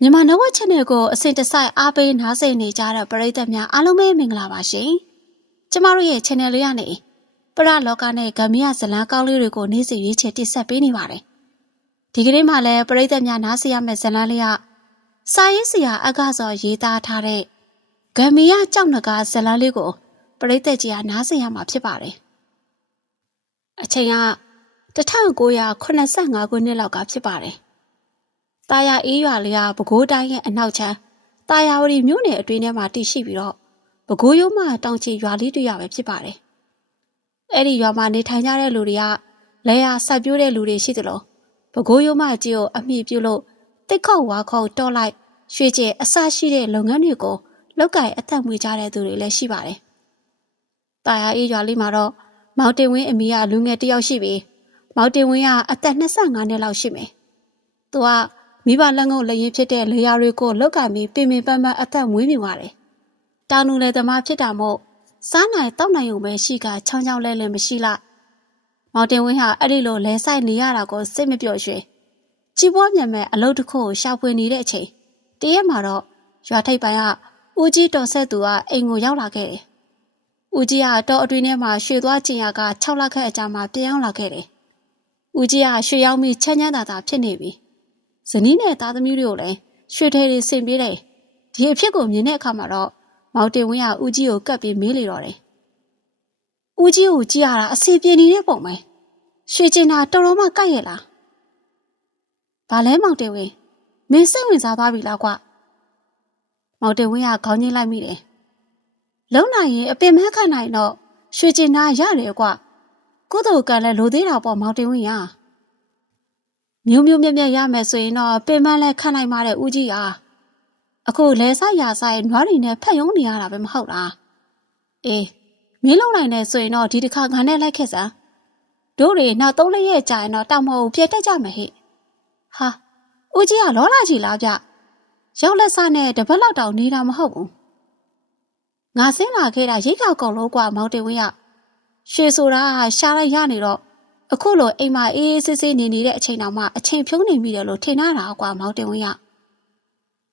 မြန်မာနဝက် channel ကိုအစဉ်တစိုက်အားပေးနားဆင်နေကြတဲ့ပရိသတ်များအားလုံးပဲမင်္ဂလာပါရှင်။ကျမတို့ရဲ့ channel လေးကနေပရလောကနဲ့ဂမရဇလန်းကောင်းလေးတွေကိုနေ့စဉ်ရွေးချယ်တင်ဆက်ပေးနေပါတယ်။ဒီကနေ့မှလည်းပရိသတ်များနားဆင်ရမယ့်ဇလန်းလေးကစာရေးဆရာအကစောရေးသားထားတဲ့ဂမရကြောက်နဂါဇလန်းလေးကိုပရိသတ်ကြီးကနားဆင်ရမှာဖြစ်ပါတယ်။အချိန်က1985ခုနှစ်လောက်ကဖြစ်ပါတယ်။ တာယာအေးရွာလေးကပဲခူးတိုင်းရဲ့အနောက်ချမ်းတာယာဝတီမြို့နယ်အတွင်းထဲမှာတည်ရှိပြီးတော့ပဲခူးရုံးမှတောင်ချီရွာလေးတစ်ရွာပဲဖြစ်ပါတယ်။အဲ့ဒီရွာမှာနေထိုင်ကြတဲ့လူတွေကလဲရဆက်ပြိုးတဲ့လူတွေရှိသလိုပဲခူးရုံးမှကြီးကိုအမိပြုလို့တိတ်ခေါက်ဝါခေါက်တော့လိုက်ရွှေကျဲအစရှိတဲ့လုပ်ငန်းတွေကိုလောက်ကင်အသက်မွေးကြတဲ့သူတွေလည်းရှိပါတယ်။တာယာအေးရွာလေးမှာတော့မောင်တင်ဝင်းအမိကလူငယ်တစ်ယောက်ရှိပြီးမောင်တင်ဝင်းကအသက်25နှစ်လောက်ရှိမယ်။သူက မိဘလက်ငုပ်လက်ရင်ဖြစ်တဲ့လေယာတွေကိုလောက်ကင်ပြီးပင်ပင်ပန်းပန်းအသက်မွေးမြူပါတယ်။တောင်သူလေသမားဖြစ်တာမို့စားနိုင်တောက်နိုင်ုံပဲရှိကချောင်းချောင်းလဲလဲမရှိလား။မောင်တင်ဝင်းဟာအဲ့ဒီလိုလဲဆိုင်နေရတာကိုစိတ်မပျော်ရွှင်။ကြီးပွားမြန်မဲ့အလုပ်တစ်ခုကိုရှာဖွေနေတဲ့အချိန်တရက်မှာတော့ရွာထိပ်ပိုင်းကဦးကြီးတော်ဆက်သူကအိမ်ကိုရောက်လာခဲ့တယ်။ဦးကြီးကတော့အတွင်းထဲမှာရွှေသွားကျင်ရက6လခန့်အကြာမှာပြန်ရောက်လာခဲ့တယ်။ဦးကြီးကရွှေရောက်ပြီးချမ်းချမ်းသာသာဖြစ်နေပြီ။ ဇနီးနဲ့သားသမီးတွေကိုလည်းရွှေထဲတွေဆင်ပြေးတယ်။ဒီအဖြစ်ကိုမြင်တဲ့အခါမှာတော့မောင်တင်ဝင်းကဦးကြီးကိုကပ်ပြီးမေးလေတော့တယ်။ဦးကြီးကိုကြည့်ရတာအစီပြေနေတဲ့ပုံပဲ။ရွှေကျင်တာတော်တော်မှကြိုက်ရလား။ဘာလဲမောင်တင်ဝင်းမင်းစိတ်ဝင်စားသွားပြီလားကွ။မောင်တင်ဝင်းကခေါင်းကြီးလိုက်မိတယ်။လုံနိုင်ရင်အပင်မခံနိုင်တော့ရွှေကျင်တာရတယ်ကွ။ကုသိုလ်ကံလည်းလိုသေးတာပေါ့မောင်တင်ဝင်းရ။ မျိုးမျိုးမြက်မြက်ရမယ်ဆိုရင်တော့ပင်မလည်းခံနိုင်ပါတဲ့ဦးကြီးအားအခုလဲဆိုင်ရာဆိုင်နွားတွေနဲ့ဖက်ယုံနေရတာပဲမဟုတ်လားအေးမင်းလုံနိုင်တယ်ဆိုရင်တော့ဒီတစ်ခါငါနဲ့လိုက်ခဲ့စမ်းတို့တွေနောက်သုံးလေးရက်ကြာရင်တော့တောင်မဟုတ်ပြည့်တက်ကြမယ်ဟိဟာဦးကြီးကလောလာကြီးလားဗျရောက်လက်စနဲ့တပတ်လောက်တောင်နေတာမဟုတ်ဘူးငါဆင်းလာခဲ့တာရိတ်ခါကုံလို့กว่าမောင်တင်ဝင်းရရွှေဆိုတာရှားလိုက်ရနေတော့ အခုလိုအိမ်မှာအေးအေးဆေးဆေးနေနေတဲ့အချိန်တောင်မှအချိန်ဖြုံးနေမိတယ်လို့ထင်တာကွာမောင်တင်ဝင်းရ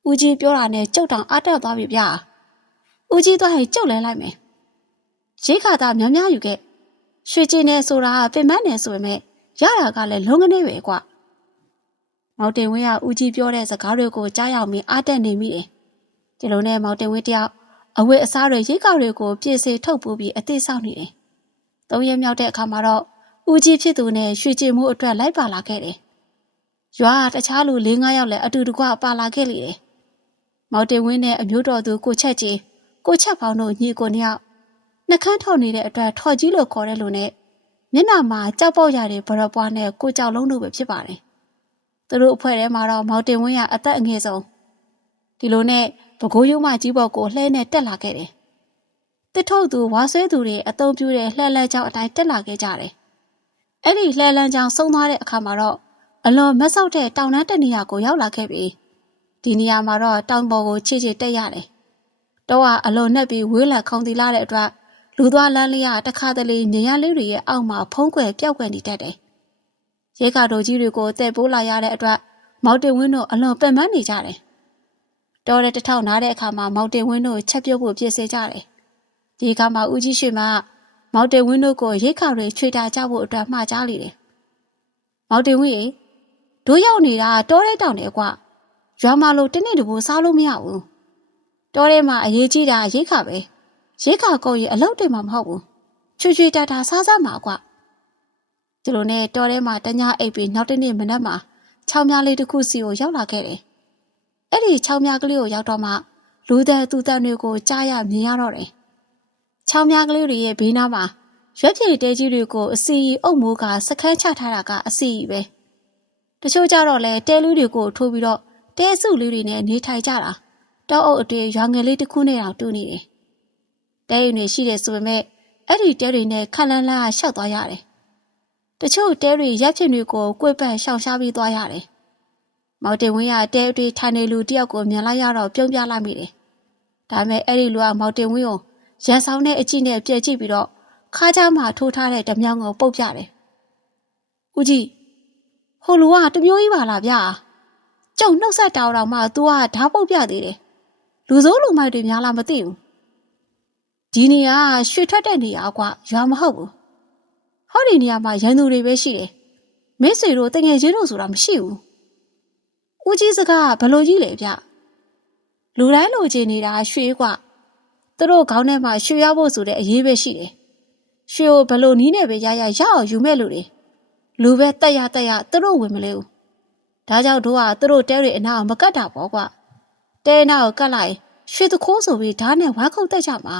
ဦးကြီးပြောတာနဲ့ကြောက်တောင်အားတက်သွားပြီဗျာဦးကြီးသွားရင်ကြောက်လဲလိုက်မယ်ရိတ်ခါသားများများယူခဲ့ရွှေကျင်းနေဆိုတာပင်မနေဆိုပေမဲ့ရတာကလည်းလုံးကနေပဲကွာမောင်တင်ဝင်းကဦးကြီးပြောတဲ့စကားတွေကိုကြားရောက်ပြီးအားတက်နေမိတယ်ဒီလိုနဲ့မောင်တင်ဝင်းတယောက်အဝတ်အစားတွေရိတ်ကောက်တွေကိုပြည့်စေထုတ်ပူပြီးအသေးဆောက်နေတယ်သုံးရက်မြောက်တဲ့အခါမှာတော့ ဦးကြီးဖြစ်သူနဲ့ရွှေကျင်မှုအတွက်လိုက်ပါလာခဲ့တယ်။ရွာကတခြားလူ၄၅ယောက်လည်းအတူတကွပါလာခဲ့လေတယ်။မောင်တင်ဝင်းနဲ့အမျိုးတော်သူကိုချက်ကြီးကိုချက်ပေါင်းတို့ညီကိုနှစ်ယောက်နှကန်းထော်နေတဲ့အတွက်ထော်ကြီးလို့ခေါ်တဲ့လူနဲ့မျက်နှာမှာကြောက်ပေါက်ရတဲ့ဘရပွားနဲ့ကိုကြောက်လုံးတို့ပဲဖြစ်ပါတယ်။သူတို့အဖွဲ့ထဲမှာတော့မောင်တင်ဝင်းကအသက်အငယ်ဆုံးဒီလိုနဲ့ပကိုးရုံးမကြီးဘော်ကိုလှဲနဲ့တက်လာခဲ့တယ်။တစ်ထုပ်သူဝါဆွဲသူတွေအုံပြူတဲ့လှဲလဲကြောင်အတိုင်းတက်လာခဲ့ကြတယ်။ အဲ့ဒီလှဲလန်းကြောင်ဆုံးသွားတဲ့အခါမှာတော့အလွန်မဆောက်တဲ့တောင်တန်းတနေရာကိုရောက်လာခဲ့ပြီ။ဒီနေရာမှာတော့တောင်ပေါ်ကိုခြေခြေတက်ရတယ်။တော့ကအလွန်နဲ့ပြီးဝေးလံခေါင်းတီလာတဲ့အတွက်လူသွားလမ်းလေးကတခါတလေညရလေးတွေရဲ့အောက်မှာဖုံးကွယ်ပြောက်ကွယ်နေတတ်တယ်။ရဲကာတော်ကြီးတွေကိုတဲ့ပိုးလာရတဲ့အတွက်မောင်တင်ဝင်းတို့အလွန်ပင်ပန်းနေကြတယ်။တော်တဲ့တထောက်နားတဲ့အခါမှာမောင်တင်ဝင်းတို့ချက်ပြုတ်ဖို့ပြင်ဆင်ကြတယ်။ဒီအခါမှာဦးကြီးရွှေမ မောင်တင်ဝင်းတို့ကိုရိတ်ခါတွေချွေတာကြဖို့အတွက်မှားကြားလေတယ်။မောင်တင်ဝင်းရေတို့ရောက်နေတာတောထဲတောင်တယ်ကွ။ရွာမှာလို့တနေ့တဘူစားလို့မရဘူး။တောထဲမှာအရေးကြီးတာရိတ်ခါပဲ။ရိတ်ခါကိုရင်အလုပ်တွေမှာမဟုတ်ဘူး။ချွေချွေတာတာစားစားမှာကွ။ဒီလိုနဲ့တောထဲမှာတ냐အိပ်ပြီးနောက်တစ်နေ့မနက်မှာချောင်းများလေးတစ်ခုစီကိုရောက်လာခဲ့တယ်။အဲ့ဒီချောင်းများကလေးကိုရောက်တော့မှလူတဲ့သူတဲ့တွေကိုကြားရမြင်ရတော့တယ်။ ချောင်းများကလေးတွေရဲ့ဘေးနားမှာရွက်ဖြေတဲကြီးတွေကိုအစီအုပ်မိုးကစခန်းချထားတာကအစီပဲတချို့ကြတော့လဲတဲလူးတွေကိုထိုးပြီးတော့တဲစုလေးတွေနဲ့နေထိုင်ကြတာတောအုပ်အတွေ့ရွာငယ်လေးတစ်ခုနဲ့တောင်တူနေတယ်တဲရင်တွေရှိတယ်ဆိုပေမဲ့အဲ့ဒီတဲတွေနဲ့ခက်လန်းလန်းရှောက်သွားရတယ်တချို့တဲတွေရက်ဖြင်တွေကိုကိုယ်ပတ်ရှောင်ရှားပြီးသွားရတယ်မောင်တင်ဝင်းရတဲအတွေ့ထိုင်နေလူတယောက်ကိုမြင်လိုက်ရတော့ပြုံးပြလိုက်မိတယ်ဒါပေမဲ့အဲ့ဒီလူကမောင်တင်ဝင်းကို ရန်ဆောင်တဲ့အကြည့်နဲ့ပြည့်ကြည့်ပြီးတော့ခါးကြားမှာထိုးထားတဲ့ဓမြောင်းကိုပုတ်ပြတယ်။ဦးကြီးဟိုလူကတမျိုးကြီးပါလားဗျာကျုံနှုတ်ဆက်တောင်းတော့မှ तू ကဓာတ်ပုတ်ပြသေးတယ်လူစိုးလူမိုက်တွေများလားမသိဘူးဒီနေရာကရွှေထွက်တဲ့နေရာကွာရွာမဟုတ်ဘူးဟောဒီနေရာမှာရန်သူတွေပဲရှိတယ်မင်းဆွေတို့တငယ်ချင်းတို့ဆိုတာမရှိဘူးဦးကြီးစကားကဘလို့ကြီးလေဗျလူတိုင်းလိုချင်နေတာရွှေကွာ သူတို့ခေါင်းထဲမှာရွှေရဖို့ဆိုတဲ့အရေးပဲရှိတယ်ရွှေကိုဘလို့နီးနေပဲရရရအောင်ယူမဲ့လူတွေလူပဲတက်ရတက်ရသူတို့ဝင်မလဲဘူးဒါကြောင့်တို့ကသူတို့တဲတွေအနာကိုမကတ်တာပေါ့ကွာတဲနာကိုကတ်လိုက်ရွှေတခိုးဆိုပြီးဓာတ်နဲ့ဝါခုတ်တက်ကြမှာ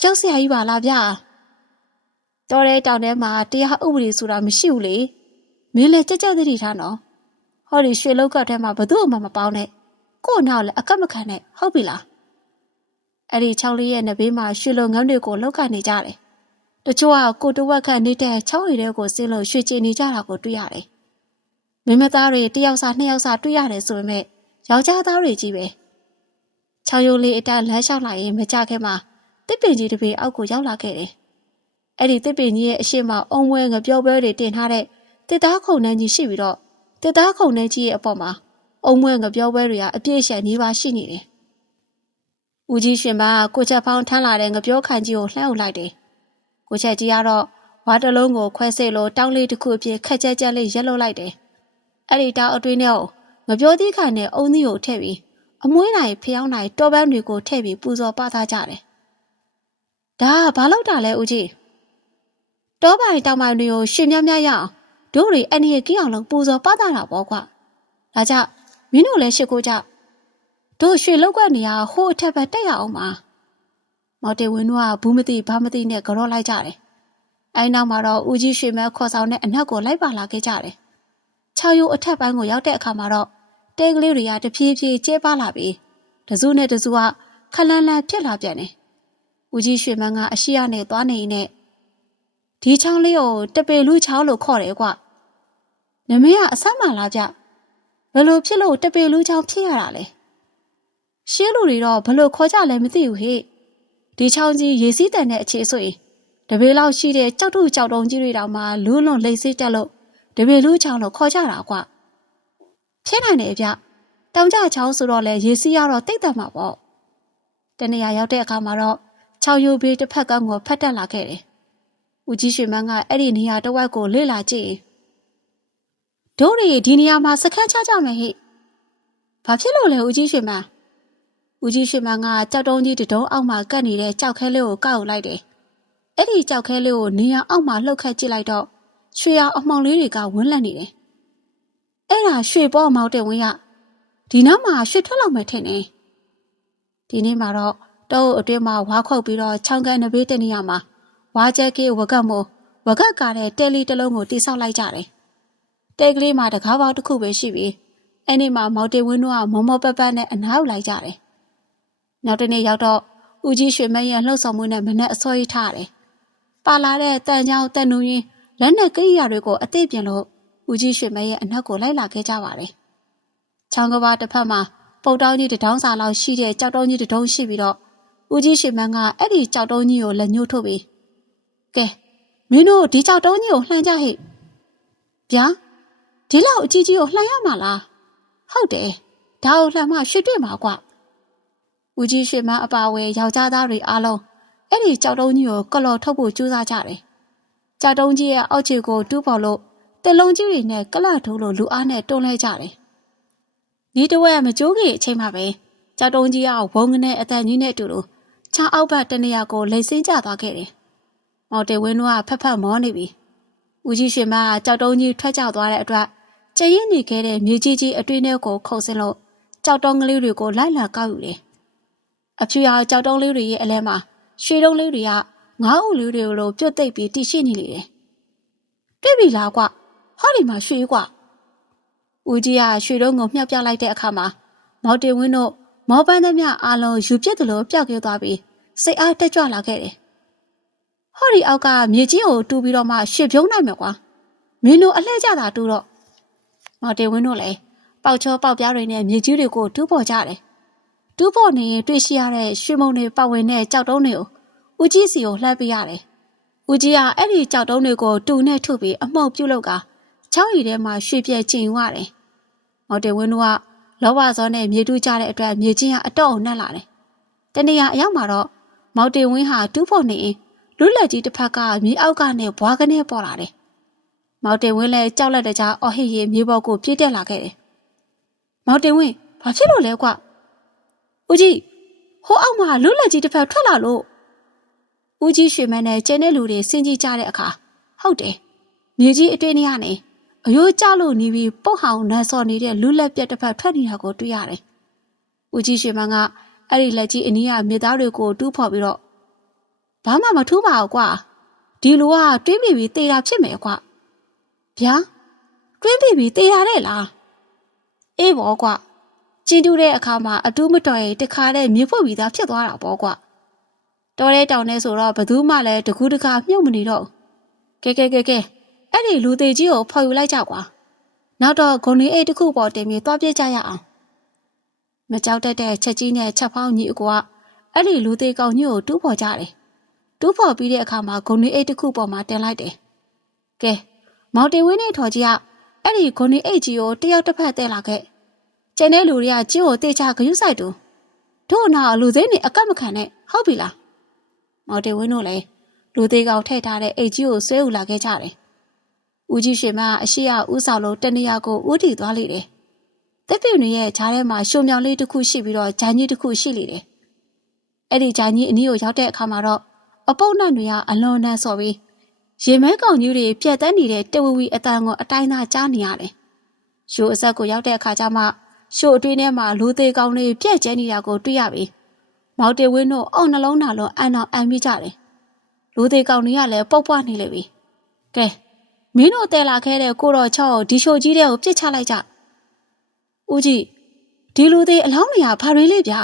ကြောက်စရာကြီးပါလားဗျာတော်တဲ့တောင်ထဲမှာတရားဥပဒေဆိုတာမရှိဘူးလေမင်းလည်းကြက်ကြက်သတိထားနော်ဟောဒီရွှေလောက်ကတ်ထဲမှာဘသူ့မှမပေါင်းနဲ့ကို့နောက်လည်းအကတ်မခံနဲ့ဟုတ်ပြီလား အဲ့ဒီချောင်းလေးရဲ့နဘေးမှာရွှေလုံငန်းတွေကိုလောက်ကနေကြတယ်တချို့ကကိုတဝက်ခန့်နေတဲ့ချောင်းရည်တွေကိုဆင်းလို့ရွှေချင်နေကြတာကိုတွေ့ရတယ်မင်းမသားတွေတယောက်စားနှစ်ယောက်စားတွေ့ရတယ်ဆိုပေမဲ့ယောက်ျားသားတွေကြီးပဲချောင်းရိုးလေးအတန်းလမ်းလျှောက်လိုက်ရင်မကြခင်မှာတစ်ပင်ကြီးတစ်ပင်အောက်ကိုရောက်လာခဲ့တယ်အဲ့ဒီတစ်ပင်ကြီးရဲ့အရှိမအုံဝဲငပြောပွဲတွေတင်ထားတဲ့တစ်သားခုံနှန်းကြီးရှိပြီးတော့တစ်သားခုံနှန်းကြီးရဲ့အပေါ်မှာအုံဝဲငပြောပွဲတွေကအပြည့်ရှက်နေပါရှိနေတယ် ဦးကြီးရှင်ပါကိုချက်ဖောင်းထမ်းလာတဲ့ငပြောခိုင်ကြီးကိုလှမ်းအုပ်လိုက်တယ်ကိုချက်ကြီးကတော့ဝါတလုံးကိုခွဲစိတ်လို့တောင်းလေးတစ်ခုအဖြစ်ခက်ကြက်ကြက်လေးရက်လုတ်လိုက်တယ်အဲ့ဒီတောင်းအတွင်းထဲကိုငပြောသီးခိုင်နဲ့အုံသီးကိုထည့်ပြီးအမွှေးနိုင်ဖျောင်းနိုင်တော်ပန်းတွေကိုထည့်ပြီးပူဇော်ပသကြတယ်ဒါကဘာလို့တာလဲဦးကြီးတောပိုင်တောင်ပိုင်တွေကိုရှင်မြမြရအောင်တို့တွေအနေရကင်းအောင်လို့ပူဇော်ပသတာပေါ့ကွာဒါကြောင့်မင်းတို့လည်းရှစ်ကိုကြ တို့ရွှေလောက်ကနေရဟိုးအထက်ဘက်တက်ရအောင်ပါမော်တေဝင်းတို့ကဘူးမသိဘာမသိနဲ့ကြော့လိုက်ကြတယ်အဲနောက်မှာတော့ဦးကြီးရွှေမဲခေါ်ဆောင်တဲ့အနက်ကိုလိုက်ပါလာခဲ့ကြတယ်ခြောက်ရိုးအထက်ပိုင်းကိုရောက်တဲ့အခါမှာတော့တဲကလေးတွေကတဖြည်းဖြည်းကျဲပါလာပြီးတစုနဲ့တစုကခလန်းလန်းဖြစ်လာပြန်တယ်ဦးကြီးရွှေမန်းကအရှိရနဲ့သွားနေနဲ့ဒီချောင်းလေးကိုတပေလူချောင်းလို့ခေါ်တယ်ကွနမင်းကအဆက်မှလားဗျဘယ်လိုဖြစ်လို့တပေလူချောင်းဖြစ်ရတာလဲ ရှင်းလူတွေတော့ဘယ်လိုခေါ်ကြလဲမသိဘူးဟေ့ဒီချောင်းကြီးရေစီးတန်တဲ့အခြေဆိုရင်တပေလောက်ရှိတဲ့ကြောက်ထုကြောက်တုံးကြီးတွေတောင်မှလူးလွန်လိမ့်စေးတက်လို့တပေလူချောင်းလို့ခေါ်ကြတာကွဖြစ်နိုင်တယ်ဗျတောင်ကြချောင်းဆိုတော့လေရေစီးရတော့တိတ်တတ်မှာပေါ့တနေရာရောက်တဲ့အခါမှာတော့ချောင်းယူပြီးတစ်ဖက်ကန်းကိုဖတ်တက်လာခဲ့တယ်ဦးကြီးရွှေမန်းကအဲ့ဒီနေရာတစ်ဝက်ကိုလေ့လာကြည့်တို့တွေဒီနေရာမှာစခန်းချကြမယ်ဟိဘာဖြစ်လို့လဲဦးကြီးရွှေမန်း ဦးကြီးရွှေမန်းကကြောက်တုံးကြီးတတုံးအောက်မှာကတ်နေတဲ့ကြောက်ခဲလေးကိုကောက်လိုက်တယ်အဲ့ဒီကြောက်ခဲလေးကိုနေရာအောက်မှာလှုပ်ခတ်ကြည့်လိုက်တော့ရွှေရောင်အမှောင်လေးတွေကဝန်းလန့်နေတယ်အဲ့ဒါရွှေပေါ်မောက်တဲ့ဝင်းရဒီနောက်မှာရွှေထွက်လောက်မယ်ထင်တယ်ဒီနေ့မှာတော့တောအတွင်းမှာဝါခုတ်ပြီးတော့ချောင်းကန်နဘေးတနေရာမှာဝါကျဲကေးဝကတ်မို့ဝကတ်ကားတဲ့တဲလီတစ်လုံးကိုတိဆောက်လိုက်ကြတယ်တဲကလေးမှာတကားပေါက်တစ်ခုပဲရှိပြီးအဲ့ဒီမှာမော်တေဝင်းတို့ကမော်မော်ပပနဲ့အနားယူလိုက်ကြတယ် နောက်တနေ့ရောက်တော့ဦးကြီးရွှေမရဲ့လှုပ်ဆောင်မှုနဲ့မနဲ့အစောကြီးထားတယ်ပါလာတဲ့တန်ချောင်းတန်နူရင်းလက်နဲ့ကိရိယာတွေကိုအသိပြင်လို့ဦးကြီးရွှေမရဲ့အနက်ကိုလိုက်လာခဲ့ကြပါတယ်ချောင်းကဘာတစ်ဖက်မှာပုတ်တောင်းကြီးတထောင်းစာလောက်ရှိတဲ့ကြောက်တုံးကြီးတထုံးရှိပြီးတော့ဦးကြီးရွှေမန်းကအဲ့ဒီကြောက်တုံးကြီးကိုလက်ညှိုးထုတ်ပြီးကဲမင်းတို့ဒီကြောက်တုံးကြီးကိုလှမ်းကြဟိဗျာဒီလောက်အကြီးကြီးကိုလှမ်းရမှာလားဟုတ်တယ်ဒါကိုလှမ်းမှရွှေတွေ့မှာကွာ ဦးကြီးရွှေမန်းအပါဝဲယောက်ျားသားတွေအားလုံးအဲ့ဒီကြောက်တုံးကြီးကိုကလော်ထုတ်ဖို့ကြိုးစားကြတယ်ကြောက်တုံးကြီးရဲ့အောက်ခြေကိုတူးပေါ်လို့တက်လုံးကြီးတွေနဲ့ကလတ်ထိုးလို့လူအားနဲ့တွန်းလဲကြတယ်ဒီတဝက်မကြိုးကြီးအချိန်မှပဲကြောက်တုံးကြီးကဝုန်းကနေအတန်ကြီးနဲ့အတူတူချားအောက်ဘက်တနေရာကိုလိတ်ဆင်းကျသွားခဲ့တယ်။မော်တေဝင်းတို့ကဖက်ဖက်မောနေပြီ။ဦးကြီးရှင်မကကြောက်တုံးကြီးထွက်ကျသွားတဲ့အတွက်ကျရင်နေခဲ့တဲ့မြေကြီးကြီးအတွင်းထဲကိုခုန်ဆင်းလို့ကြောက်တုံးကလေးတွေကိုလိုက်လာကောက်ယူတယ်။ အဖြူရောင်ကြောက်တုံးလေးတွေရဲ့အလဲမှာရွှေတုံးလေးတွေကငါးအုပ်လေးတွေလိုပြုတ်သိပ်ပြီးတိရှိနေလေတယ်။တွေ့ပြီလားကွ။ဟောဒီမှာရွှေကွ။ဦးကြီးကရွှေတုံးကိုမြှောက်ပြလိုက်တဲ့အခါမှာမော်တေဝင်းတို့မောပန်းသမျှအားလုံးယူပြစ်တယ်လို့ပျောက်ကဲသွားပြီးစိတ်အားတက်ကြွလာခဲ့တယ်။ဟောဒီအောက်ကမြေကြီးကိုတူးပြီးတော့မှရှစ်ပြုံးနိုင်မယ်ကွာ။မင်းတို့အလှည့်ကြတာတူးတော့မော်တေဝင်းတို့လည်းပေါက်ချောပေါက်ပြားတွေနဲ့မြေကြီးတွေကိုတူးပေါ်ကြတယ်။ တူးပေါ်နေရင်တွေ့ရှိရတဲ့ရွှေမုံတွေပတ်ဝင်တဲ့ကြောက်တုံးတွေကိုဦးကြီးစီကိုလှမ်းပေးရတယ်။ဦးကြီးကအဲ့ဒီကြောက်တုံးတွေကိုတူနဲ့ထုပြီးအမှုပ်ပြုတ်လောက်ကချောင်းရီထဲမှာရွှေပြဲကျင်ယူရတယ်။မော်တင်ဝင်းတို့ကလောဘဇောနဲ့မြေတူးကြတဲ့အတွက်မြေချင်းကအတော့အုံနှက်လာတယ်။တနေရာအရောက်မှာတော့မော်တင်ဝင်းဟာတူးဖို့နေရင်လူလက်ကြီးတစ်ဖက်ကမြေအောက်ကနေဘွားကနေပေါ်လာတယ်။မော်တင်ဝင်းလည်းကြောက်လက်တကြားအော်ဟစ်ရင်မြေပေါ်ကိုပြည့်တက်လာခဲ့တယ်။မော်တင်ဝင်းဘာဖြစ်လို့လဲကွ။ ဦးကြီးဟိုအောက်မှာလူလက်ကြီးတစ်ဖက်ထွက်လာလို့ဦးကြီးရွှေမန်းနဲ့ကျင်းတဲ့လူတွေစင်ကြီးကြတဲ့အခါဟုတ်တယ်။မြေကြီးအတွင်းထဲကနေအယိုးကျလို့နေပြီးပုတ်ဟောင်နန်းစော်နေတဲ့လူလက်ပြက်တစ်ဖက်ထွက်နေတာကိုတွေ့ရတယ်။ဦးကြီးရွှေမန်းကအဲ့ဒီလက်ကြီးအနီးကမြေသားတွေကိုတူးဖော်ပြီးတော့ဘာမှမထူးပါဘူးကွာဒီလူကတွင်းမိပြီးတေးတာဖြစ်မယ်ကွာဗျာတွင်းမိပြီးတေးတာတဲ့လားအေးဘောကွာ ကျင်းတူးတဲ့အခါမှာအတူးမတော်ရင်တခါတည်းမြေဖွက်ပြီးသားဖြစ်သွားတာပေါ့ကွာတော်တဲ့တောင်ထဲဆိုတော့ဘသူမှလည်းတကူးတကာမြုပ်မနေတော့ကဲကဲကဲကဲအဲ့ဒီလူသေးကြီးကိုဖော်ယူလိုက်ကြကွာနောက်တော့ဂုံနေအိတ်တစ်ခုပေါ်တင်ပြီးသွားပြစ်ကြရအောင်မကြောက်တတ်တဲ့ချက်ကြီးနဲ့ချက်ဖောင်းကြီးအကွာအဲ့ဒီလူသေးကောင်ကြီးကိုတူးဖော်ကြတယ်တူးဖော်ပြီးတဲ့အခါမှာဂုံနေအိတ်တစ်ခုပေါ်မှာတင်လိုက်တယ်။ကဲမောင်တင်ဝင်းနဲ့ထော်ကြီးကအဲ့ဒီဂုံနေအိတ်ကြီးကိုတယောက်တစ်ဖက်တဲလာခဲ့။ ကျန်တဲ့လူတွေကကြီးကိုတေချာဂယုဆိုင်တူတို့နောက်လူသေးနေအကတ်မခံနဲ့ဟုတ်ပြီလား။မောင်တင်ဝင်းတို့လည်းလူသေးကောင်ထည့်ထားတဲ့အိတ်ကြီးကိုဆွဲယူလာခဲ့ကြတယ်။ဦးကြီးရှင်မအရှိရဦးဆောင်လို့တနေရာကိုဦးတည်သွားလိမ့်တယ်။တက်ပြင်းရဲ့ဈာထဲမှာရှုံမြောင်လေးတစ်ခုရှိပြီးတော့ဂျန်ကြီးတစ်ခုရှိလိမ့်တယ်။အဲ့ဒီဂျန်ကြီးအနီးကိုရောက်တဲ့အခါမှာတော့အပုပ်နှံ့တွေကအလွန်နှံ့ဆော်ပြီးရေမဲကောင်ကြီးတွေပြက်တန်းနေတဲ့တဝဝီအတန်ကိုအတိုင်းသာကြားနေရတယ်။ရှိုးအဆက်ကိုရောက်တဲ့အခါကျမှ ရှိုးအတွင်းထဲမှာလူသေးကောင်တွေပြက်ကျဲနေတာကိုတွေ့ရပြီ။မောင်တေဝင်းတို့အောက်နှလုံးသားလုံးအန်အောင်အန်မိကြတယ်။လူသေးကောင်တွေကလည်းပုတ်ပွားနေလေပြီ။ကဲမင်းတို့တဲလာခဲ့တဲ့ကိုတော်ချော့ကိုဒီရှိုးကြီးတဲ့ကိုပြစ်ချလိုက်ကြ။ဦးကြီးဒီလူသေးအလောင်းနေရဘာတွေလဲဗျာ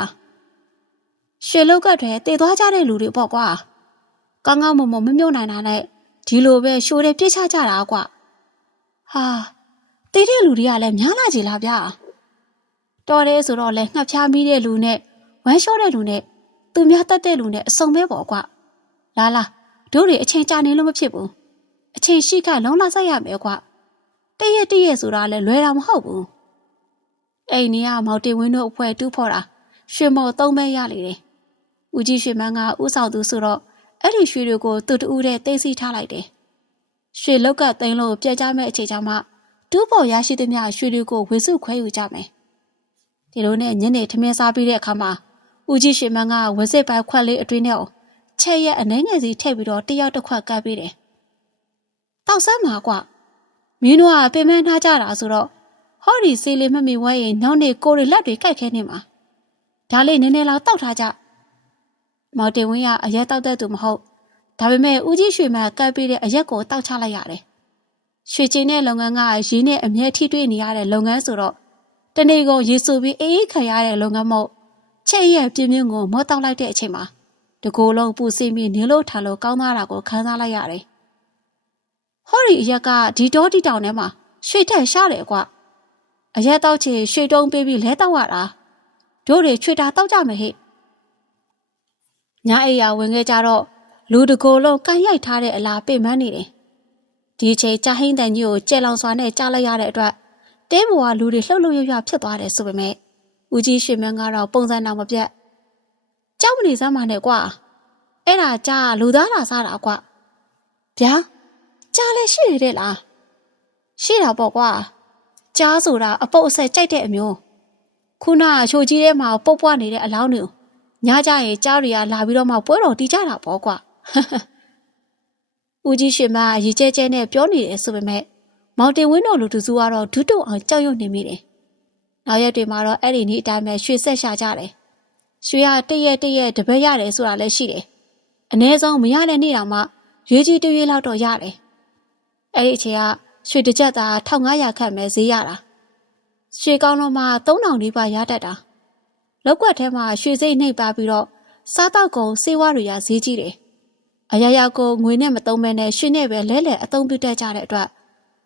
။ရွှေလောက်ကတ်တွေတည်သွားကြတဲ့လူတွေပေါ့ကွာ။ကောင်းကောင်းမွန်မွန်မမြုပ်နိုင်တာနဲ့ဒီလိုပဲရှိုးတယ်ပြစ်ချကြတာကွာဟာတေးတဲ့လူတွေကလည်းများလာကြလားဗျာ တော်တယ်ဆိုတော့လဲငှက်ဖျားမိတဲ့လူနဲ့ဝမ်းလျှောတဲ့လူနဲ့သူများတတ်တဲ့လူနဲ့အစုံပဲပေါ့ကွာလာလာတို့တွေအချိန်ကြာနေလို့မဖြစ်ဘူးအချိန်ရှိကလုံးလာဆက်ရမယ်ကွာတည့်ရတည့်ရဆိုတာလဲလွယ်တာမဟုတ်ဘူးအိမ်နီးကမော်တင်ဝင်းတို့အဖွဲတူးဖော်တာရွှေမော်သုံးပဲရလေတယ်ဦးကြီးရွှေမန်းကဥဆောင်သူဆိုတော့အဲ့ဒီရွှေတွေကိုသူ့တူးတဲ့သိသိထားလိုက်တယ်။ရွှေလောက်ကသိမ်းလို့ပြက်ကြမဲ့အချိန်ကျမှတူးပေါ်ရရှိသမျှရွှေတွေကိုဝေစုခွဲယူကြမယ်။ ဒီလိုနဲ့ညနေထမင်းစားပြီးတဲ့အခါမှာဦးကြီးရှင်မန်းကဝစစ်ပိုင်ခွက်လေးအတွင်းထဲကိုချက်ရက်အနှဲငယ်စီထည့်ပြီးတော့တယောက်တစ်ခွက်ကပ်ပေးတယ်။တောက်ဆမ်းမှာကွမင်းတို့ကပင်မထားကြတာဆိုတော့ဟောဒီစေးလေးမမီဝဲရင်နောက်နေ့ကိုရီလက်တွေကြိုက်ခဲနေမှာ။ဒါလေးနည်းနည်းလောက်တောက်ထားကြ။မော်တင်ဝင်းကအရက်တောက်တဲ့သူမဟုတ်ဒါပေမဲ့ဦးကြီးရွှေမန်းကပ်ပြီးတဲ့အရက်ကိုတောက်ချလိုက်ရတယ်ရွှေချင်းတဲ့လုပ်ငန်းကရင်းနဲ့အမြဲထိတွေ့နေရတဲ့လုပ်ငန်းဆိုတော့ တနေ့ကုန်ရေဆိုပြီးအေးအေးခံရတဲ့လုပ်ငန်းမို့ချက်ရက်ပြင်းပြင်းကိုမော့တောက်လိုက်တဲ့အချိန်မှာတကိုယ်လုံးပူစိမ့်ပြီးနင်းလို့ထားလို့ကောင်းသားတာကိုခံစားလိုက်ရတယ်ဟော်ရီအရက်ကဒီတောတီတောင်ထဲမှာရွှေထက်ရှားတယ်ကွာအရက်တောက်ချေရွှေတုံးပေးပြီးလဲတောက်ရတာတို့တွေချွေတာတောက်ကြမယ်ဟဲ့ညအိယာဝင်ခဲ့ကြတော့လူတကိုယ်လုံးကိုက်ရိုက်ထားတဲ့အလားပိမန်းနေတယ်။ဒီအချိန်ကြာဟင်းတန်ကြီးကိုကြဲလောင်စွာနဲ့ကြားလိုက်ရတဲ့အတွက် တဲဘွားလူတွေလှုပ်လှုပ်ရွရွဖြစ်သွားတယ်ဆိုပေမဲ့ဦးကြီးရွှေမန်းကတော့ပုံစံတော်မပြတ်။ကြောက်မနေစမ်းပါနဲ့ကွာ။အဲ့ဒါကြာလူသားလာစားတာကွာ။ဗျာကြားလဲရှိနေတဲ့လား။ရှိတာပေါ့ကွာ။ကြားဆိုတာအပုတ်အဆက်ကြိုက်တဲ့အမျိုး။ခုနကချိုကြီးထဲမှာပုတ်ပွားနေတဲ့အလောင်းတွေကိုညကြရင်ကြားတွေကလာပြီးတော့မှပွဲတော်တီးကြတာပေါ့ကွာဦးကြီးရှင်မရေကျဲကျဲနဲ့ပြောနေတယ်ဆိုပေမဲ့ မောင်တင်ဝင်းတော်လူသူစုကတော့ဒုတုံအောင်ကြောက်ရွံ့နေမိတယ်နောက်ရက်တွေမှာတော့အဲ့ဒီနေ့အတိုင်းပဲရွှေဆက်ရှာကြတယ်ရွှေရတရက်တရက်တပည့်ရတယ်ဆိုတာလည်းရှိတယ်အ ਨੇ ဆုံးမရတဲ့နေ့တောင်မှရွေးကြီးတရွေးလောက်တော့ရတယ်အဲ့ဒီအချိန်ကရွှေတစ်ကြက်သား1500ခန့်ပဲဈေးရတာရွှေကောင်းလုံးမှာ3000နီးပါးရတတ်တာလောက်ကွက်ထဲမှာရွှေစိတ်နှိပ်ပါပြီးတော့စားတော့ကုန်စေဝါတွေရဈေးကြီးတယ်။အရာရာကိုငွေနဲ့မသုံးမဲနဲ့ရွှေနဲ့ပဲလဲလှယ်အသုံးပြုတတ်ကြတဲ့အတွက်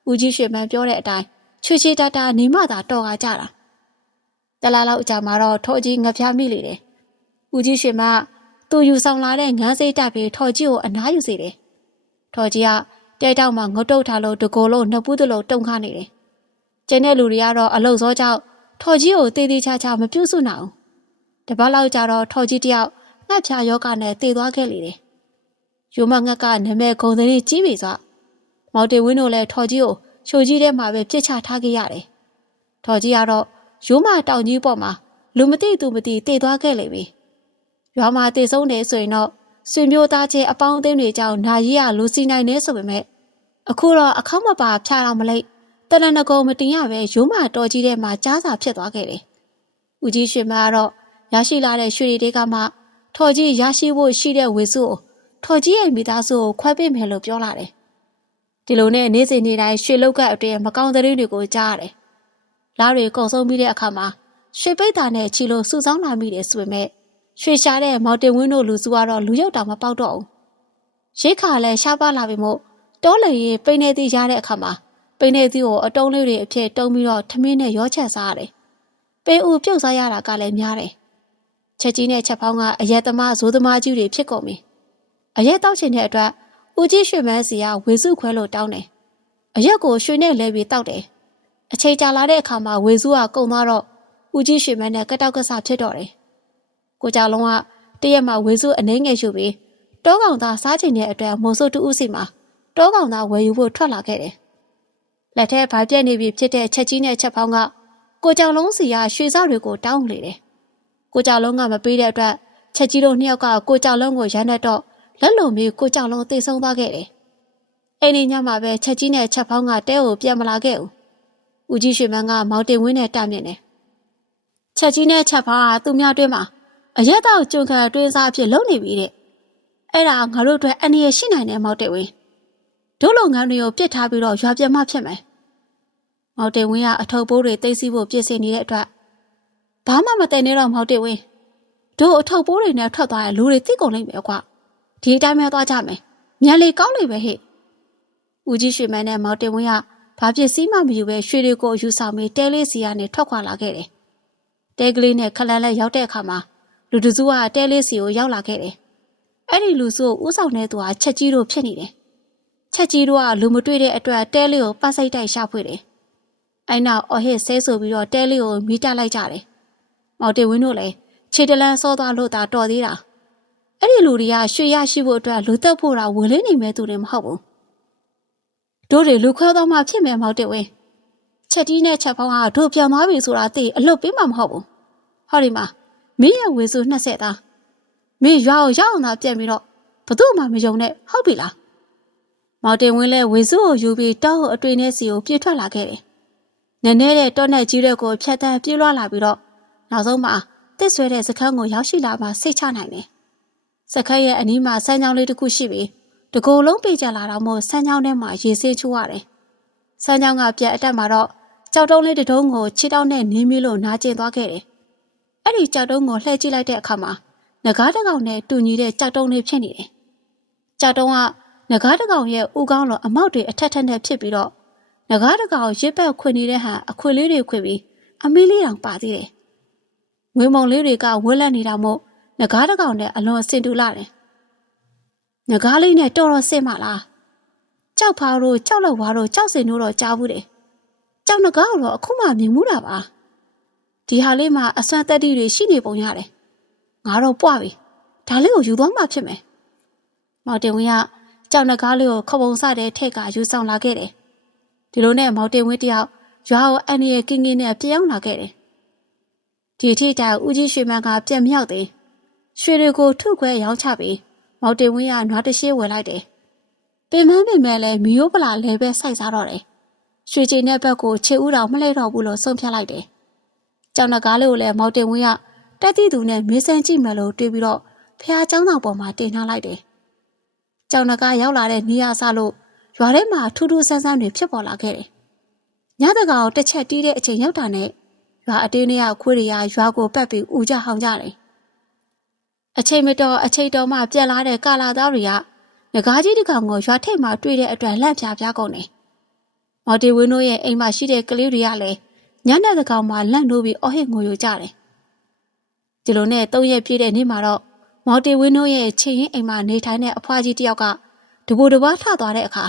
ဦးကြီးရွှေမန်းပြောတဲ့အတိုင်းချွေချေတာတာနေမသာတော်ကားကြတာ။တလားလောက်အကြာမှာတော့ထော်ကြီးငပြားမိလေတယ်။ဦးကြီးရွှေမန်းသူယူဆောင်လာတဲ့ငန်းစိတ်တက်ပြီးထော်ကြီးကိုအနားယူစေတယ်။ထော်ကြီးကတဲတောက်မှငုတ်တုတ်ထားလို့တကိုယ်လုံးနှစ်ပူးတလို့တုံခါနေတယ်ကျန်တဲ့လူတွေကတော့အလုတ်စောကြောင့်ထော်ကြီးကိုတေးသေးချာချာမပြုတ်စုနိုင်အောင်တပတ်လောက်ကြာတော့ထော်ကြီးတယောက်ငှက်ဖြာယောဂနဲ့တေသွားခဲ့လေတယ်ယူမငှက်ကနာမည်ဂုံသတင်းကြီးပြီဆို မော်တေဝင်းတို့လည်းထော်ကြီးကိုချိုကြီးထဲမှာပဲပြစ်ချထားခဲ့ရတယ်ထော်ကြီးကတော့ယူမတောင်ကြီးပေါ်မှာလူမသိသူမသိတေသွားခဲ့လေပြီရွာမှာတေဆုံးတယ်ဆိုရင်တော့ဆွေမျိုးသားချင်းအပေါင်းအသင်းတွေကြောင့်နာရီကလူစီနိုင်နေဆိုပေမဲ့အခုတော့အခေါက်မပါဖြာတော့မလိုက်တလန်ငကုံမတင်ရပဲရိုးမတော်ကြီးထဲမှာကြားစာဖြစ်သွားခဲ့တယ်။ဦးကြီးရွှေမကတော့ရရှိလာတဲ့ရွှေတွေကမှထော်ကြီးရရှိဖို့ရှိတဲ့ဝေစုကိုထော်ကြီးရဲ့မိသားစုကိုခွဲပေးမယ်လို့ပြောလာတယ်။ ဒီလိုနဲ့နေ့စဉ်နေ့တိုင်းရွှေလောက်ကအတွင်းမကောင်းသတင်းတွေကိုကြားရတယ်။လားတွေကုံဆုံးပြီးတဲ့အခါမှာရွှေပိတ်တာနဲ့ချီလို့စုဆောင်းလာမိတယ်ဆိုပေမဲ့ရွှေရှာတဲ့မော်တင်ဝင်းတို့လူစုကတော့လူရောက်တာမပေါက်တော့ဘူး။ရိတ်ခါလည်းရှားပါလာပြီမို့တောလေရင်ပိနေသည့်ရတဲ့အခါမှာပိနေသည့်ကိုအတုံးလေးတွေအဖြစ်တုံးပြီးတော့ထမင်းနဲ့ရောချက်စားရတယ်။ပိန်ဦးပြုတ်စားရတာကလည်းများတယ်။ချက်ကြီးနဲ့ချက်ဖောင်းကအရက်သမားဇိုးသမားကြီးတွေဖြစ်ကုန်ပြီ။အရက်တောက်ချင်တဲ့အတွက် ဦးကြီးရွှေမန်းစီကဝေစုခွဲလို့တောင်းတယ်။အရက်ကိုရွှေနဲ့လဲပြီးတောက်တယ်။အချိန်ကြာလာတဲ့အခါမှာဝေစုကကုံသွားတော့ဦးကြီးရွှေမန်းနဲ့ကတောက်ကဆဖြစ်တော့တယ်။ကိုကြလုံးကတရက်မှဝေစုအနှဲငယ်ယူပြီးတောကောင်သားစားချင်တဲ့အတွက်မိုးစုတူဦးစီမှာတောကောင်သားဝယ်ယူဖို့ထွက်လာခဲ့တယ်။လက်ထဲဗာပြက်နေပြီဖြစ်တဲ့ချက်ကြီးနဲ့ချက်ဖောင်းကကိုကြောင်လုံးစီကရွှေစားတွေကိုတောင်းလေတယ်။ကိုကြောင်လုံးကမပေးတဲ့အတွက်ချက်ကြီးတို့နှစ်ယောက်ကကိုကြောင်လုံးကိုရမ်းတတ်တော့ လက်လုံပြီးကိုကြောင်လုံးသိဆုံးသွားခဲ့တယ်။အိမ်ကြီးညမှာပဲချက်ကြီးနဲ့ချက်ဖောင်းကတဲကိုပြန်မလာခဲ့ဘူး။ဦးကြီးရွှေမန်းကမောင်တင်ဝင်းနဲ့တာမြင့်တယ်။ချက်ကြီးနဲ့ချက်ဖောင်းကသူ့များတွင်းမှာအရက်တော့ကျွန်းခံတွင်းစားအဖြစ်လုပ်နေပြီတဲ့။အဲ့ဒါငါတို့အတွက်အန္တရာယ်ရှိနိုင်တယ်မောင်တင်ဝင်း။တို့လုပ်ငန်းတွေကိုပြစ်ထားပြီးတော့ရွာပြန်မှဖြစ်မယ်။မောင်တင်ဝင်းကအထုပ်ပိုးတွေတိတ်ဆီးဖို့ပြင်ဆင်နေတဲ့အတွက်ဘာမှမတည်နေတော့မောင်တင်ဝင်းတို့အထုပ်ပိုးတွေနဲ့ထွက်သွားတဲ့လူတွေသိကုန်လိမ့်မယ်ကွာ။ ဒီအတိုင်းပဲသွားကြမယ်။မြန်လေကောင်းလိမ့်ပဲဟဲ့။ဦးကြီးရွှေမန်းနဲ့မောင်တင်ဝင်းကဘာပစ္စည်းမှမယူပဲရွှေတွေကိုယူဆောင်ပြီးတဲလေးစီကနေထွက်ခွာလာခဲ့တယ်။တဲကလေးနဲ့ခလန်းလဲရောက်တဲ့အခါမှာလူတစုကတဲလေးစီကိုရောက်လာခဲ့တယ်။အဲ့ဒီလူစုကိုဥဆောင်တဲ့သူကချက်ကြီးတို့ဖြစ်နေတယ်။ချက်ကြီးတို့ကလူမတွေ့တဲ့အတွက်တဲလေးကိုပတ်စိတ်တိုက်ရှာဖွေတယ်။အဲ့နောက်အော်ဟစ်ဆဲဆိုပြီးတော့တဲလေးကိုမိတက်လိုက်ကြတယ်။မော်တင်ဝင်းတို့လည်းခြေတလန်းစောသွားလို့သာတော်သေးတာ။ အဲ့ဒီလူတွေကရွှေရရှိဖို့အတွက်လူသက်ဖို့တာဝင်လေးနေမဲ့သူတွေမဟုတ်ဘူး။တို့တွေလူခွဲတော့မှဖြစ်မယ်မော်တင်ဝင်း။ချက်ကြီးနဲ့ချက်ဖောင်းကတို့ပြန်သွားပြီဆိုတာသိအလွတ်ပေးမှမဟုတ်ဘူး။ဟောဒီမှာမင်းရဲ့ဝေစု20သားမင်းရွာကိုရောက်အောင်သာပြန်ပြီးတော့ဘသူ့မှမယုံနဲ့ဟုတ်ပြီလားမောင်တင်ဝင်းလဲဝေစုကိုယူပြီးတောက်ကိုအတွေ့နဲ့စီကိုပြေးထွက်လာခဲ့တယ်နည်းနည်းတဲ့တောနဲ့ကြီးတဲ့ကိုဖြတ်တန်းပြေးလွှားလာပြီးတော့နောက်ဆုံးမှာတစ်ဆွဲတဲ့စခန်းကိုရောက်ရှိလာမှစိတ်ချနိုင်တယ် စခန်းရဲ့အနီးမှာဆန်းချောင်းလေးတစ်ခုရှိပြီးတကိုယ်လုံးပြေးကြလာတော့မို့ဆန်းချောင်းထဲမှာရေဆေးချိုးရတယ်ဆန်းချောင်းကပြက်အတက်မှာတော့ကြောက်တုံးလေးတစ်တုံးကိုခြေတောက်နဲ့နင်းပြီးလို့နာကျင်သွားခဲ့တယ်အဲ့ဒီကြောက်တုံးကိုလှည့်ကြည့်လိုက်တဲ့အခါမှာငကားတစ်ကောင်နဲ့တူညီတဲ့ကြောက်တုံးလေးဖြစ်နေတယ်။ကြောက်တုံးကငကားတစ်ကောင်ရဲ့ဥကောင်းလိုအမောက်တွေအထက်ထက်နဲ့ဖြစ်ပြီးတော့ငကားတစ်ကောင်ရစ်ပတ်ခွေနေတဲ့ဟာအခွေလေးတွေခွေပြီးအမီးလေးတောင်ပါသေးတယ်။ငွေမုံလေးတွေကဝက်လက်နေတာမို့ ငကားတစ်ကောင်နဲ့အလွန်အဆင်တူလာတယ်။ငကားလေးနဲ့တော်တော်ဆင့်မလား။ကြောက်ဖားတို့ကြောက်လောက်ဝါတို့ကြောက်စင်တို့တော့ကြားဘူးတယ်။ကြောက်ငကားတော့အခုမှမြင်မှုတာပါ။ဒီဟာလေးမှာအစွမ်းတက်တီတွေရှိနေပုံရတယ်ငါတော့ပွားပြီဒါလေးကိုယူသွားမှဖြစ်မယ်မောင်တင်ဝင်းကကြောက်နှကားလေးကိုခပုံစတဲ့ထက်ကယူဆောင်လာခဲ့တယ်ဒီလိုနဲ့မောင်တင်ဝင်းတယောက်ရွာကိုအန်ရီရဲ့ကင်းကင်းနဲ့ပြောင်းလာခဲ့တယ်ဒီထိတိုင်ဦးကြီးရွှေမန်းကပြန်မြောက်သေး ရွှေတွေကိုထုခွဲရောင်းချပြီးမောင်တင်ဝင်းကနွားတရှိဝယ်လိုက်တယ်ပင်မန်းပင်မဲလဲမီယိုပလာလဲပဲစိုက်စားတော့တယ်ရွှေချိန်တဲ့ဘက်ကိုခြေဥတော်မလှဲတော့ဘူးလို့ဆုံးဖြတ်လိုက်တယ်ကြောင်နကားလေးကိုလည်းမောင်တင်ဝင်းကတက်သည့်သူနဲ့မေးဆန်းကြည့်မယ်လို့တွေးပြီးတော့ဖះเจ้าတော်ပေါ်မှာတင်ထားလိုက်တယ်။ကြောင်နကားရောက်လာတဲ့နေရာဆလို့ရွာထဲမှာထူးထူးဆန်းဆန်းတွေဖြစ်ပေါ်လာခဲ့တယ်။ညတကောင်တစ်ချက်တီးတဲ့အချိန်ရောက်တာနဲ့ရွာအတင်းတွေကခွေးတွေကရွာကိုပတ်ပြီးဦးကြဟောင်းကြတယ်။ အချိန်မတော်အချိန်တော်မှပြန်လာတဲ့ကာလာသားတွေကငကားကြီးတစ်ကောင်ကိုရွာထိပ်မှာတွေ့တဲ့အတွက်လန့်ပြားပြားကုန်တယ်။မော်တီဝင်းတို့ရဲ့အိမ်မှာရှိတဲ့ကလေးတွေကလည်းညနေတကောင်မှလန့်နိုးပြီးအော်ဟစ်ငိုယိုကြတယ်ဒီလိုနဲ့သုံးရက်ပြည့်တဲ့နေ့မှာတော့မော်တီဝင်းတို့ရဲ့ချင်ရင်အိမ်မှာနေထိုင်တဲ့အဖွားကြီးတယောက်ကတဘူတဘာထသွားတဲ့အခါ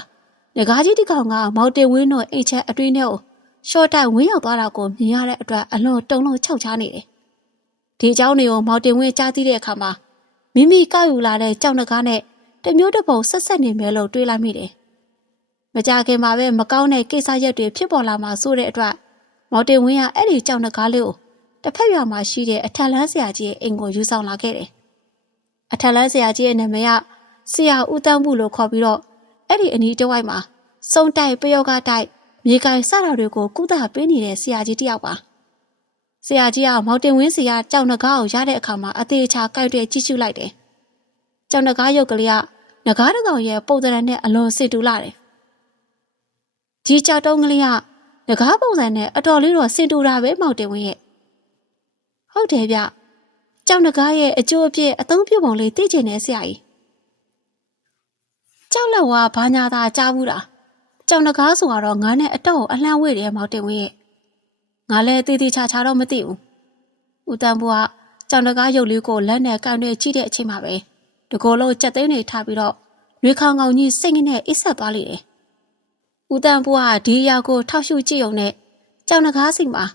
ငကားကြီးတစ်ကောင်ကမော်တီဝင်းတို့အိမ်ချက်အတွင်းထဲကိုရှော့တိုက်ဝင်းရောက်သွားတာကိုမြင်ရတဲ့အတွက်အလွန်တုန်လှုပ်ခြောက်ခြားနေတယ်။ ဒီเจ้าတွေကိုမောင်တင်ဝင်းကြားသိတဲ့အခါမှာမိမိကောက်ယူလာတဲ့ကြောက်နှကားနဲ့တမျိုးတစ်ပုံဆက်ဆက်နေမယ်လို့တွေးလိုက်မိတယ်။မကြခင်မှာပဲမကောင်းတဲ့ကိစ္စရက်တွေဖြစ်ပေါ်လာမှဆိုတဲ့အတွက်မောင်တင်ဝင်းကအဲ့ဒီကြောက်နှကားလေးကိုတစ်ဖက်ရွာမှာရှိတဲ့အထက်လန်းဆရာကြီးရဲ့အိမ်ကိုယူဆောင်လာခဲ့တယ်။အထက်လန်းဆရာကြီးရဲ့နာမည်ကဆရာဦးတန်းဘူးလို့ခေါ်ပြီးတော့အဲ့ဒီအနီးတစ်ဝိုက်မှာစုံတိုက်ပယောဂတိုက်မြေကိုင်စတာတွေကိုကုသပေးနေတဲ့ဆရာကြီးတယောက်ပါ ဆရာကြီးကမောင်တင်ဝင်းစီကကြောက်နဂါးကိုရတဲ့အခါမှာအသေးချာကြိုက်တဲ့ကြည့်ရှုလိုက်တယ်ကြောက်နဂါးရုပ်ကလေးကနဂါးတစ်ကောင်ရဲ့ပုံစံနဲ့အလွန်စစ်တူလာတယ်ဒီကြောက်တုံးကလေးကနဂါးပုံစံနဲ့အတော်လေးတော့စင်တူတာပဲမောင်တင်ဝင်းရဲ့ဟုတ်တယ်ဗျကြောက်နဂါးရဲ့အကျိုးအပြည့်အသုံးပြုပုံလေးသိချင်တယ်ဆရာကြီးကြောက်လက်ဝါဘာညာသာကြားဘူးတာကြောင်တကားဆိုတော့ငါနဲ့အတော့အလှမ်းဝေ့တယ်မောင်တင်ဝင်းရဲ့ ငါလည်းတည်တည်ချာချာတော့မသိဘူးဦးတန်းဘွားကြောင်တကားရုပ်လေးကိုလက်နဲ့ကန်တွေကြည့်တဲ့အချိန်မှာပဲတကောလုံးကြက်သိန်းတွေထားပြီးတော့ရွေခေါင်ခေါင်ကြီးစိတ်ငနဲ့အိပ်ဆက်သွားလိမ့်တယ်ဦးတန်းဘွားဒီရောက်ကိုထောက်ရှုကြည့်ုံနဲ့ကြောင်တကားစိတ်မှာ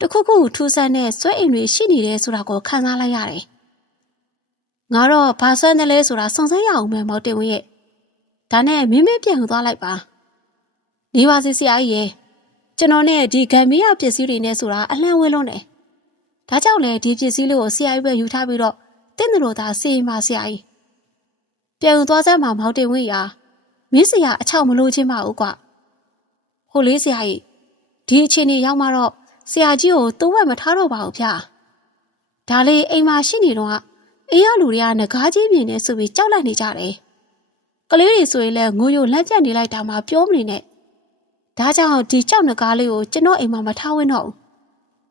တခုခုထူးဆန်းတဲ့ဆွဲအိမ်တွေရှိနေတယ်ဆိုတာကိုခံစားလိုက်ရတယ်ငါတော့ဘာဆွမ်းတယ်လဲဆိုတာစုံစမ်းရအောင်မယ်မောင်တင်ဝင်းရဲ့ဒါနဲ့မင်းမပြန်သွားလိုက်ပါနေပါစေဆရာကြီးရေ ကျွန်တော်နဲ့ဒီဂမ်မီယာပစ္စည်းတွေနဲ့ဆိုတာအလန့်ဝဲလုံးတယ်ဒါကြောင့်လေဒီပစ္စည်းလေးကိုဆရာကြီးပဲယူထားပြီးတော့တင့်တယ်လို့သာစေးမှာဆရာကြီးပြန်သွားစမ်းမှာမောင်တင်ဝင်းရာမင်းဆရာအချောက်မလို့ချင်းပါဦးကွဟိုလေးဆရာကြီးဒီအချိန်ကြီးရောက်မှတော့ဆရာကြီးကိုတိုးဝက်မထားတော့ပါဘူးဗျာဒါလေးအိမ်မှာရှိနေတော့အေးရလူတွေကငကားကြီးမြင်နေဆိုပြီးကြောက်လိုက်နေကြတယ်ကလေးတွေဆိုရင်လည်းငိုယိုလက်ပြတ်နေလိုက်တာမှပြောမနေနဲ့ ဒါကြောင့်ဒီကြောက်နကားလေးကိုကျွန်တော်အိမ်မှာမထားဝင်းတော့ဘူး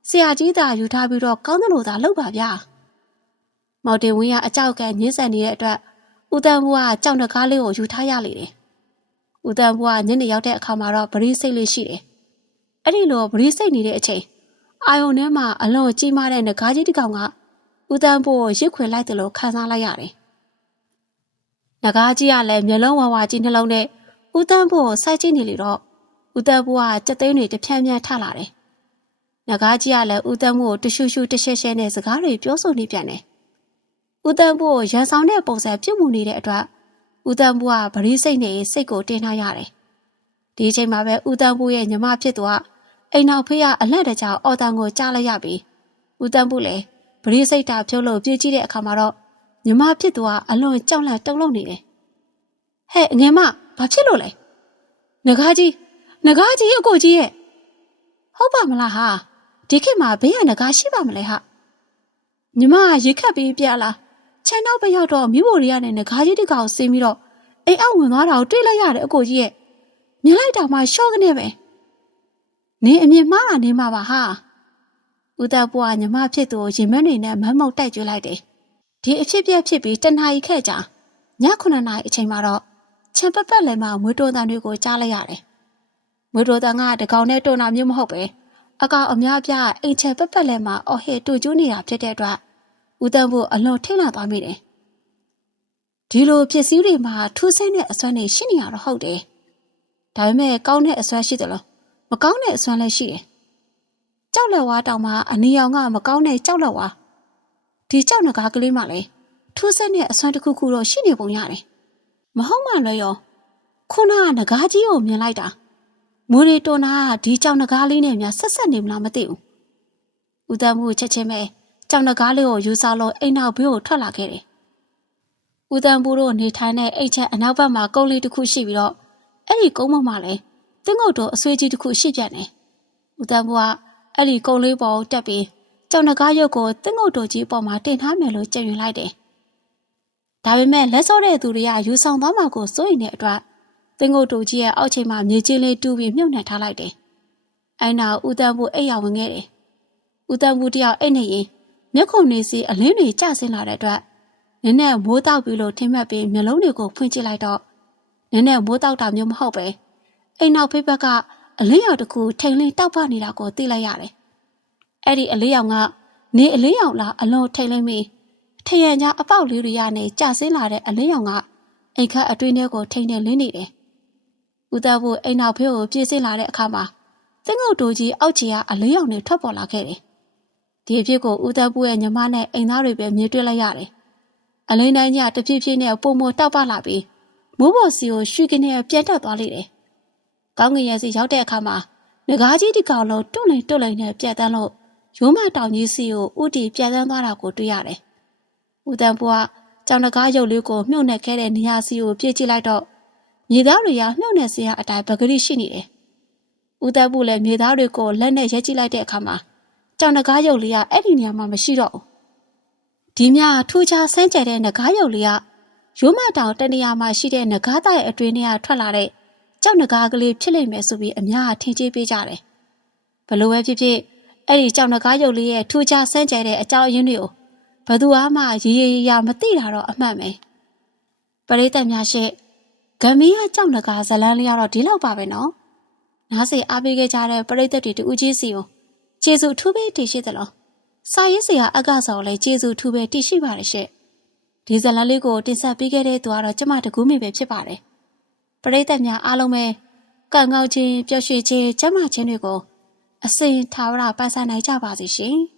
ဆရာကြီးသာယူထားပြီးတော့ကောင်းတယ်လို့သာလုပ်ပါဗျာမော်တင်ဝင်းကအကြောက်ကညှင်းဆန်နေတဲ့အတွက်ဦးတန်းဘွားကကြောက်နကားလေးကိုယူထားရလေတယ်ဦးတန်းဘွားညနေရောက်တဲ့အခါမှာတော့ဗရီးစိတ်လေးရှိတယ်အဲ့ဒီလိုဗရီးစိတ်နေတဲ့အချိန်အာယုန်ထဲမှာအလွန်ကြီးမားတဲ့နဂါးကြီးတစ်ကောင်ကဦးတန်းဘိုးကိုရစ်ခွေလိုက်တယ်လို့ခံစားလိုက်ရတယ်နဂါးကြီးကလည်းမျက်လုံးဝဝကြီးနှလုံးနဲ့ဦးတန်းဘိုးကိုစိုက်ကြည့်နေလေတော့ ဦးသက်ဘွားကကြက်သိန်းတွေတဖြန်းဖြန်းထလာတယ်။နဂါးကြီးကလည်းဦးသက်မို့ကိုတရှူရှူတရှဲရှဲနဲ့စကားတွေပြောဆိုနေပြန်တယ်။ဦးသက်ဘွားကိုရန်ဆောင်တဲ့ပုံစံပြုတ်မှုနေတဲ့အတွက်ဦးသက်ဘွားကဗရီးစိတ်နဲ့စိတ်ကိုတင်းထားရတယ်။ဒီအချိန်မှာပဲဦးသက်ဘွားရဲ့ညီမဖြစ်သူကအိမ်နောက်ဖေးကအလက်တကြအော်တန်ကိုကြားလိုက်ရပြီ။ဦးသက်ဘွားလည်းဗရီးစိတ်တာဖြုတ်လို့ပြေးကြည့်တဲ့အခါမှာတော့ညီမဖြစ်သူကအလွန်ကြောက်လန့်တုန်လှုပ်နေတယ်။ဟဲ့ငယ်မဘာဖြစ်လို့လဲ။ငကားကြီး ငကားကြီးအကိုကြီးရဲ့ဟုတ်ပါမလားဟာဒီခေတ်မှာဘေးကငကားရှိပါမလဲဟာညီမကရေခတ်ပြီးပြလာခြံနောက်ဘက်ရောက်တော့မိဖို့တွေကနေငကားကြီးတကောင်ဆင်းပြီးတော့အိမ်အောက်ဝင်သွားတာကိုတွေ့လိုက်ရတယ်အကိုကြီးရဲ့မြင်လိုက်တာမှရှော့ကနေပဲနင်းအမြင်မှားတာနေမှာပါဟာဦးသက်ပွားညီမဖြစ်သူကိုရင်မက်နေနဲ့မမ်းမောက်တိုက်ကျွေးလိုက်တယ်ဒီအဖြစ်ပြက်ဖြစ်ပြီးတနာရီခဲ့ကြာည9နာရီအချိန်မှာတော့ခြံပတ်ပတ်လည်းမှမွေးတိုးတန်တွေကိုကြားလိုက်ရတယ် မွေးတိုတန်ကတကောင်နဲ့တုံတာမျိုးမဟုတ်ပဲအကောင်အများပြအိမ်ချဲပက်ပက်လဲမှာအော်ဟစ်တူကျူးနေတာဖြစ်တဲ့အတွက်ဦးတန်းဖို့အလွန်ထိတ်လန့်သွားမိတယ်ဒီလိုဖြစ်စည်းတွေမှာထူးဆန်းတဲ့အစွမ်းတွေရှိနေရတော့ဟုတ်တယ်ဒါပေမဲ့ကောင်းတဲ့အစွမ်းရှိတယ်လို့မကောင်းတဲ့အစွမ်းလည်းရှိတယ်ကြောက်လက်ဝါတောင်မှအနီရောင်ကမကောင်းတဲ့ကြောက်လက်ဝါဒီကြောက်နဂါကလေးမှလည်းထူးဆန်းတဲ့အစွမ်းတစ်ခုခုတော့ရှိနေပုံရတယ်မဟုတ်မှလည်းရောခုနကငကားကြီးကိုမြင်လိုက်တာ မွေရီတွန်နာကဒီကြောင်နဂါးလေးနဲ့များဆက်ဆက်နေမလားမသိဘူး။ဦးတမ်းမှုချက်ချင်းပဲကြောင်နဂါးလေးကိုယူစားလို့အိမ်နောက်ဘေးကိုထွက်လာခဲ့တယ်။ဦးတမ်းမှုတို့နေထိုင်တဲ့အိတ်ချက်အနောက်ဘက်မှာကုန်းလေးတစ်ခုရှိပြီးတော့အဲ့ဒီကုန်းပေါ်မှာလည်းတင်းငုတ်တော်အဆွေးကြီးတစ်ခုရှိပြန်တယ်။ဦးတမ်းမှုကအဲ့ဒီကုန်းလေးပေါ်တက်ပြီးကြောင်နဂါးရုပ်ကိုတင်းငုတ်တော်ကြီးပေါ်မှာတင်ထားမယ်လို့ကြံ့ရင်လိုက်တယ်။ဒါပေမဲ့လက်စောတဲ့သူတွေကယူဆောင်သွားမှာကိုစိုးရိမ်တဲ့အတွက် သင်္ကုတ်တူကြီးရဲ့အောက်ချိန်မှာမြေကြီးလေးတူးပြီးမြုပ်နှံထားလိုက်တယ်။အဲနောက်ဦးတန်းဘူးအိပ်ရဝင်ခဲ့တယ်။ဦးတန်းဘူးတယောက်အိတ်နေရင်မျက်ခုံနေစီအလင်းတွေကျဆင်းလာတဲ့အတွက်နည်းနည်းမိုးတောက်ပြီးလို့ထင်မှတ်ပြီးမျက်လုံးတွေကိုဖွင့်ကြည့်လိုက်တော့နည်းနည်းမိုးတောက်တာမျိုးမဟုတ်ပဲအိမ်နောက်ဖေးဘက်ကအလင်းရောင်တစ်ခုထိန်လင်းတောက်ပနေတာကိုသိလိုက်ရတယ်။အဲ့ဒီအလေးရောင်ကနေအလေးရောင်လားအလွန်ထိန်လင်းပြီးထရံကြားအပေါက်လေးတွေရနေကျဆင်းလာတဲ့အလင်းရောင်ကအိမ်ခတ်အတွင်းထဲကိုထိန်နေလင်းနေတယ်။ ဦးသားဖို့အိမ်နောက်ဖေးကိုပြေးဆင်းလာတဲ့အခါမှာသင်းငုတ်တိုကြီးအောက်ခြေကအလေးရောင်တွေထွက်ပေါ်လာခဲ့တယ်။ဒီအဖြစ်ကိုဦးသက်ပူရဲ့ညီမနဲ့အိမ်သားတွေပဲမြင်တွေ့လိုက်ရတယ်။အလင်းတိုင်းညတဖြည်းဖြည်းနဲ့ပုံမတောက်ပလာပြီးမိုးပေါ်စီကိုရှူကနေပြန်တက်သွားလိမ့်တယ်။ကောင်းကင်ရဲ့စီရောက်တဲ့အခါမှာငကားကြီးတစ်ကောင်လုံးတွန့်လိန်တွန့်လိန်နဲ့ပြတ်တန်းလို့ရိုးမတောင်ကြီးစီကိုဥတီပြတ်တန်းသွားတာကိုတွေ့ရတယ်။ဦးတန်ပူကကြောင်တကားရုပ်လေးကိုမြုပ်နှက်ခဲ့တဲ့နေရာစီကိုပြေးကြည့်လိုက်တော့ မြေသားတွေကမြုပ်နှက်စရာအတိုင်းပဂရိရှိနေတယ်။ဦးသက်ပူလည်းမြေသားတွေကိုလက်နဲ့ရဲကြည့်လိုက်တဲ့အခါမှာကြောင်တကားရုပ်လေးကအဲ့ဒီနေရာမှာမရှိတော့ဘူး။ဒီမြထူးခြားဆန်းကျယ်တဲ့ငကားရုပ်လေးကရိုးမတောင်တနေရာမှာရှိတဲ့ငကားသားရဲ့အတွင်းထဲကထွက်လာတဲ့ကြောက်ငကားကလေးဖြစ်လိမ့်မယ်ဆိုပြီးအများကထင်ကြေးပေးကြတယ်။ဘလို့ပဲဖြစ်ဖြစ်အဲ့ဒီကြောက်ငကားရုပ်လေးရဲ့ထူးခြားဆန်းကျယ်တဲ့အကြောင်းအရင်းတွေကိုဘသူမှရေရေရရမသိတာတော့အမှန်ပဲ။ပရိသတ်များရှေ့ ဂမီးကကြောက်ငကားဇလန်းလေးကတော့ဒီလောက်ပါပဲနော်။နားစေအားပေးခဲ့ကြတဲ့ပရိသတ်တွေတူဦးကြီးစီကိုကျေးဇူးထူးပဲတည်ရှိသလား။စာရေးဆရာအကဆော်လည်းကျေးဇူးထူးပဲတည်ရှိပါတယ်ရှင့်။ဒီဇလန်းလေးကိုတင်ဆက်ပေးခဲ့တဲ့သူကတော့ကျမတကူးမိပဲဖြစ်ပါတယ်။ပရိသတ်များအားလုံးပဲကံကောင်းခြင်းပျော်ရွှင်ခြင်းကျမ်းမာခြင်းတွေကိုအစဉ်ထာဝရပန်းစားနိုင်ကြပါစေရှင်။